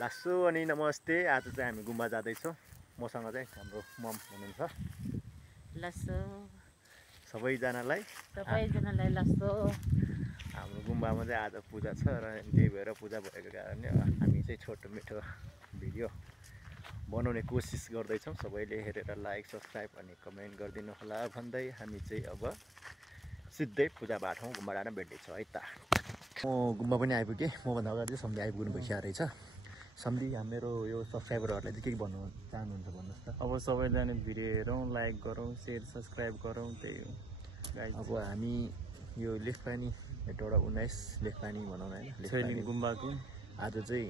लासो अनि नमस्ते। आज चाहिँ हामी गुम्बा जाँदैछौँ। मसँग चाहिँ हाम्रो मम हुनुहुन्छ। लासो सबैजनालाई लासो। हाम्रो गुम्बामा चाहिँ आज पूजा छ र त्यही भएर पूजा भएको कारणले हामी चाहिँ छोटो मिठो भिडियो बनाउने कोसिस गर्दैछौँ। सबैले हेरेर लाइक सब्सक्राइब अनि कमेन्ट गरिदिनु होला भन्दै हामी चाहिँ अब सिधै पूजा बाटोमा गुम्बा डाँडा भेट्दैछौँ है त। म गुम्बा पनि आइपुगेँ। मभन्दा अगाडि चाहिँ सम्झी आइपुग्नु भइसकेको रहेछ। सम्झी मेरो यो सब्सक्राइबरहरूलाई चाहिँ के भन्नु चाहनुहुन्छ भन्नुहोस् त। अब सबैजना भिडियो हेरौँ, लाइक गरौँ, सेयर सब्सक्राइब गरौँ, त्यही हो गाइस। अब हामी यो लेखपानी हेटौडा 19 लेखपानी भनौँ न होइन, छैलिङ गुम्बाको आज चाहिँ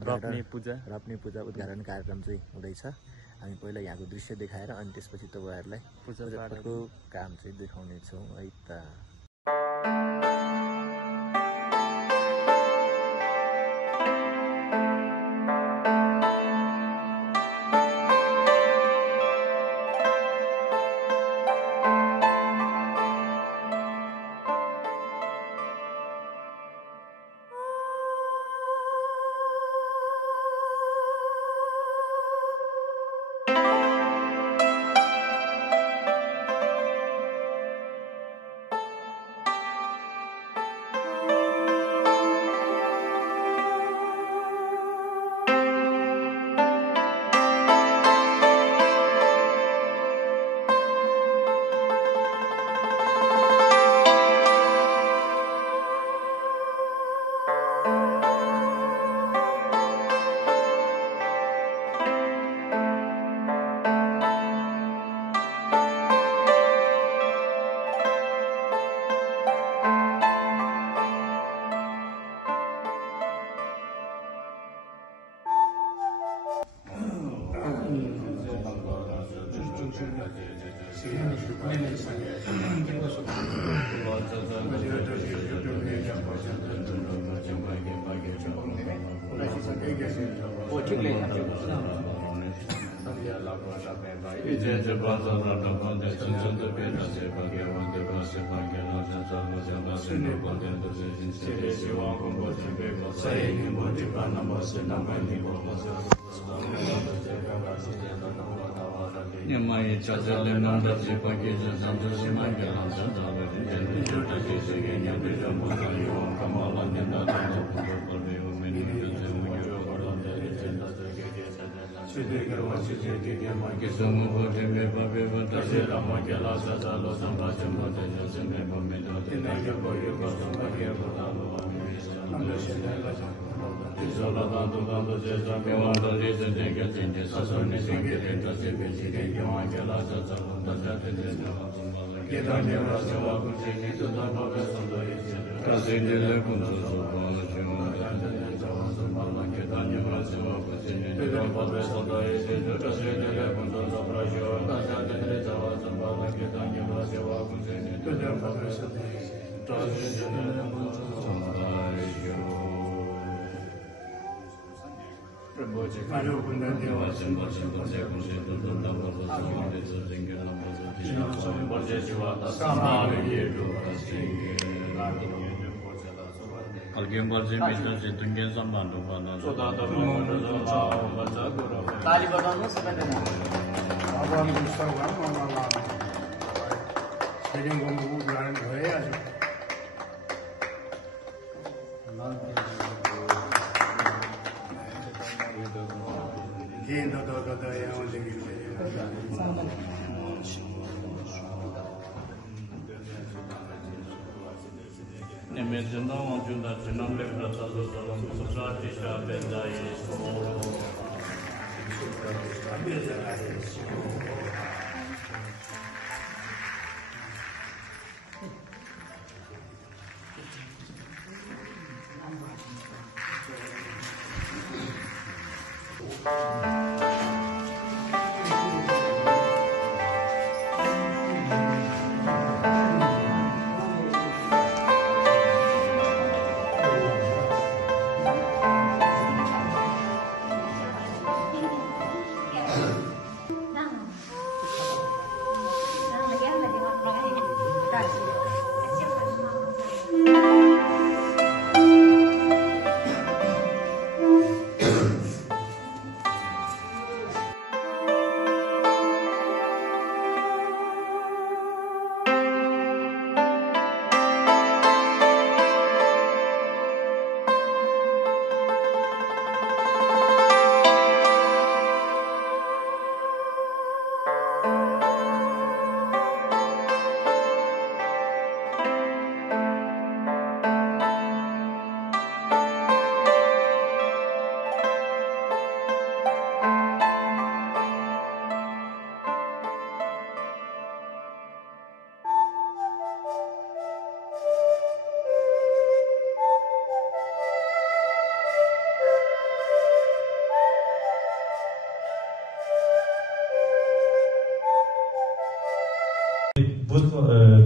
रप्ने पूजा उद्घाटन कार्यक्रम चाहिँ हुँदैछ। हामी पहिला यहाँको दृश्य देखाएर अनि त्यसपछि तपाईँहरूलाई पूजाको काम चाहिँ देखाउनेछौँ है त। ताली बजाउनु सबैजना। अब हामी छैलिङ गुम्बाको उद्घाटन भइहाल्यो।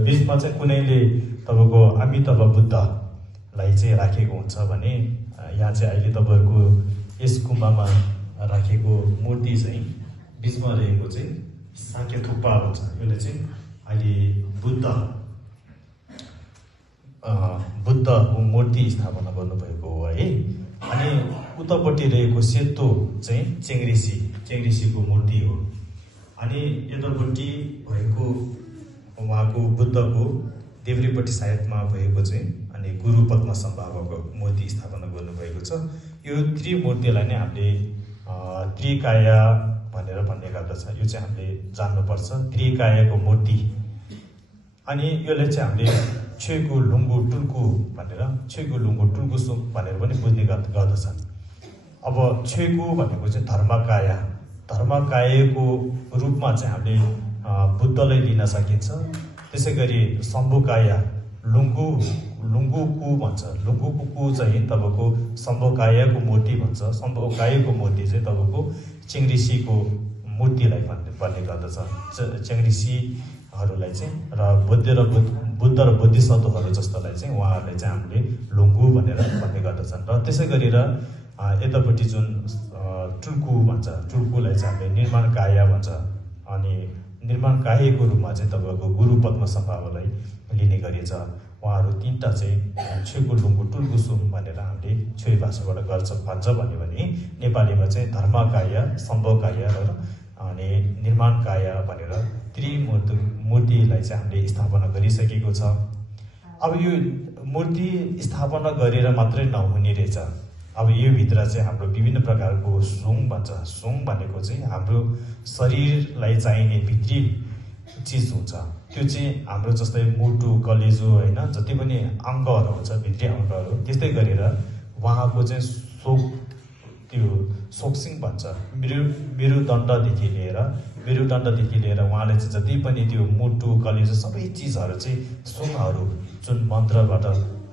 बिचमा चाहिँ कुनैले तपाईँको अमिताभ बुद्धलाई चाहिँ राखेको हुन्छ भने यहाँ चाहिँ अहिले तपाईँहरूको यस गुम्बामा राखेको मूर्ति चाहिँ बिचमा रहेको चाहिँ साके थुक्पा भन्छ। यसले चाहिँ अहिले बुद्धको मूर्ति स्थापना गर्नुभएको हो है। अनि उतापट्टि रहेको सेतो चाहिँ चेङ्ग्रिसीको मूर्ति हो। अनि यतापट्टि भएको उहाँको बुद्धको देब्रेपट्टि साइडमा भएको चाहिँ अनि गुरु पद्मसम्भावको मूर्ति स्थापना गर्नुभएको छ। यो त्रिमूर्तिलाई नै हामीले त्रिकाया भनेर भन्ने गर्दछ। यो चाहिँ हामीले जान्नुपर्छ त्रिकायाको मूर्ति। अनि यसले चाहिँ हामीले छेगु लुङ्गु टुल्कु सुम भनेर पनि बुझ्ने गर्दछन्। अब छेगु भनेको चाहिँ धर्मकायको रूपमा चाहिँ हामीले बुद्धलाई लिन सकिन्छ। त्यसै गरी शम्भुकाया लुङ्गुकु भन्छ। लुङ्गुकु चाहिँ तपाईँको शम्भुकायाको मूर्ति भन्छ। शम्भुकायाको मूर्ति चाहिँ तपाईँको चेङ्ग्रिसीको मूर्तिलाई भन्ने गर्दछ। चेङ्ग्रिसीहरूलाई चाहिँ र बुद्ध र बोधिसत्वहरू जस्तोलाई चाहिँ उहाँहरूले चाहिँ हामीले लुङ्गु भनेर भन्ने गर्दछन्। र त्यसै गरेर यतापट्टि जुन टुल्कु भन्छ, टुल्कुलाई चाहिँ हामीले निर्माण काया भन्छ। अनि निर्माण कायको रूपमा चाहिँ तपाईँको गुरु पद्मसम्भावलाई लिने गरिन्छ। उहाँहरू तिनवटा चाहिँ छेगु लुङ्गु टुल्कु सुम भनेर हामीले छोई भाषाबाट भन्छ भन्यो भने नेपालीमा चाहिँ धर्मकाय, शम्भुकाय र अनि निर्माण काय भनेर त्रिमूर्तिलाई चाहिँ हामीले स्थापना गरिसकेको छ। अब यो मूर्ति स्थापना गरेर मात्रै नहुने रहेछ। अब यो भित्र चाहिँ हाम्रो विभिन्न प्रकारको सुङ भन्छ। सुङ भनेको चाहिँ हाम्रो शरीरलाई चाहिने भित्री चिज हुन्छ। त्यो चाहिँ हाम्रो जस्तै मुटु, कलेजो होइन, जति पनि अङ्गहरू हुन्छ भित्री अङ्गहरू, त्यस्तै गरेर उहाँको चाहिँ सोक्सिङ भन्छ। मेरुदण्डदेखि लिएर उहाँले चाहिँ जति पनि त्यो मुटु, कलेजो सबै चिजहरू चाहिँ सुङहरू जुन मन्त्रबाट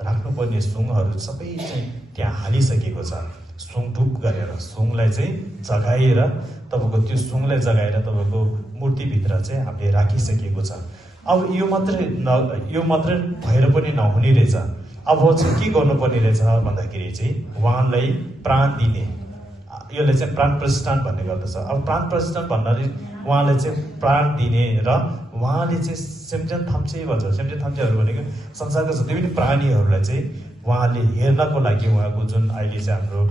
राख्नुपर्ने सुङहरू सबै चाहिँ त्यहाँ हालिसकेको छ। सुङ ढुक गरेर सुङलाई चाहिँ जगाएर तपाईँको मूर्तिभित्र चाहिँ हामीले राखिसकेको छ। अब यो मात्रै भएर पनि नहुने रहेछ। अब चाहिँ के गर्नुपर्ने रहेछ भन्दाखेरि चाहिँ उहाँलाई प्राण दिने, यसले चाहिँ प्राण प्रतिष्ठान भन्ने गर्दछ। अब प्राण प्रतिष्ठान भन्नाले उहाँलाई चाहिँ प्राण दिने र उहाँले चाहिँ सेम्जन थाम्चे भन्छ। सेम्जन थाम्चेहरू भनेको संसारका जति पनि प्राणीहरूलाई चाहिँ उहाँले हेर्नको लागि उहाँको जुन अहिले चाहिँ हाम्रो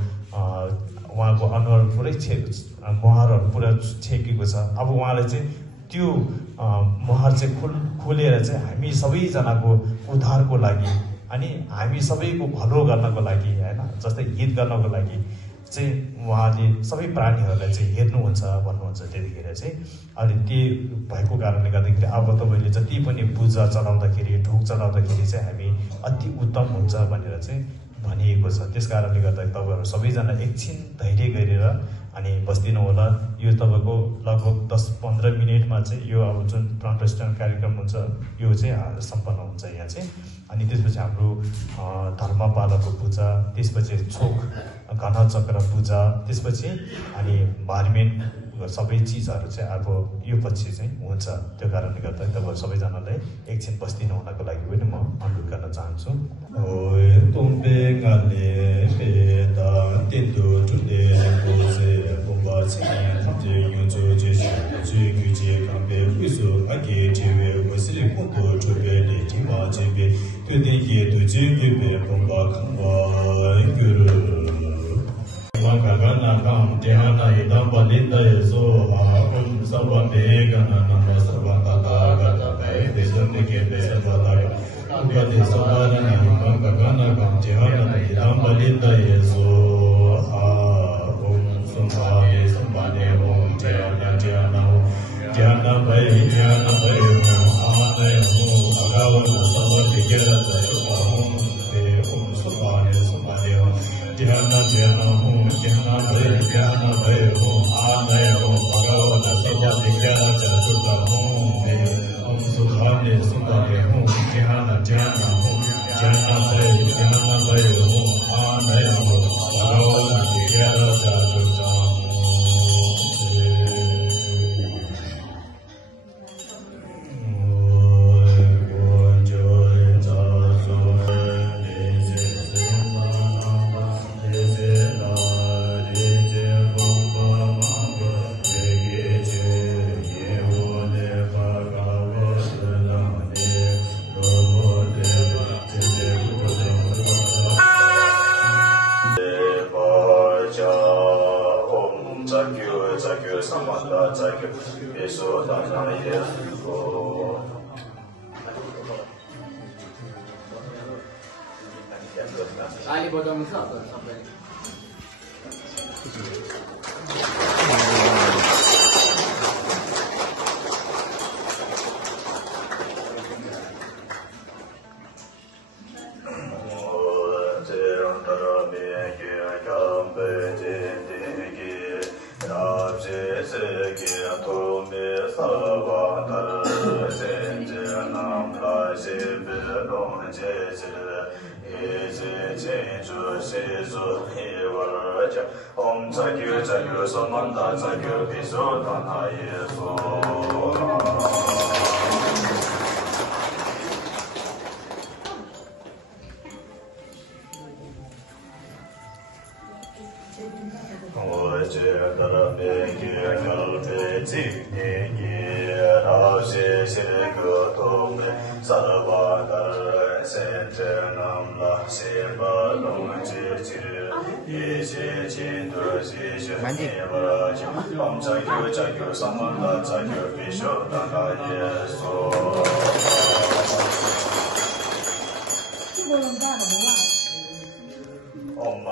उहाँको अनुहार पुरै मुहारहरू पुरा छेकेको छ। अब उहाँले चाहिँ त्यो मुहार चाहिँ खोलेर चाहिँ हामी सबैजनाको उद्धारको लागि अनि हामी सबैको भलो गर्नको लागि होइन, जस्तै हित गर्नको लागि चाहिँ उहाँले सबै प्राणीहरूलाई चाहिँ हेर्नुहुन्छ भन्नुहुन्छ। त्यतिखेर चाहिँ अनि त्यो भएको कारणले गर्दाखेरि अब तपाईँले जति पनि पूजा चलाउँदाखेरि, ढोक चलाउँदाखेरि चाहिँ हामी अति उत्तम हुन्छ भनेर चाहिँ भनिएको छ। त्यस कारणले गर्दाखेरि तपाईँहरू सबैजना एकछिन धैर्य गरेर अनि बस्दिनु होला। यो तपाईँको लगभग 10-15 मिनटमा चाहिँ यो अब जुन प्राण प्रतिष्ठान कार्यक्रम हुन्छ यो चाहिँ सम्पन्न हुन्छ यहाँ चाहिँ। अनि त्यसपछि हाम्रो धर्मपालाको पूजा, त्यसपछि छोक घनचक्र पूजा, त्यसपछि अनि बारमेन सबै चिजहरू चाहिँ अब यो पछि चाहिँ हुन्छ। त्यो कारणले गर्दा तपाईँहरू सबैजनालाई एकछिन बस्दिनु हुनको लागि पनि म अनुरोध गर्न चाहन्छु। सम्बन्ध जाग्यो यसो यसो ताली बजाउनु छ सबैले Om Jagyu Jagyu Samanda Jagyu Vishodhana Yeso Om Jagyu Jagyu Samanda Jagyu Vishodhana Yeso Om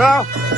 Hello.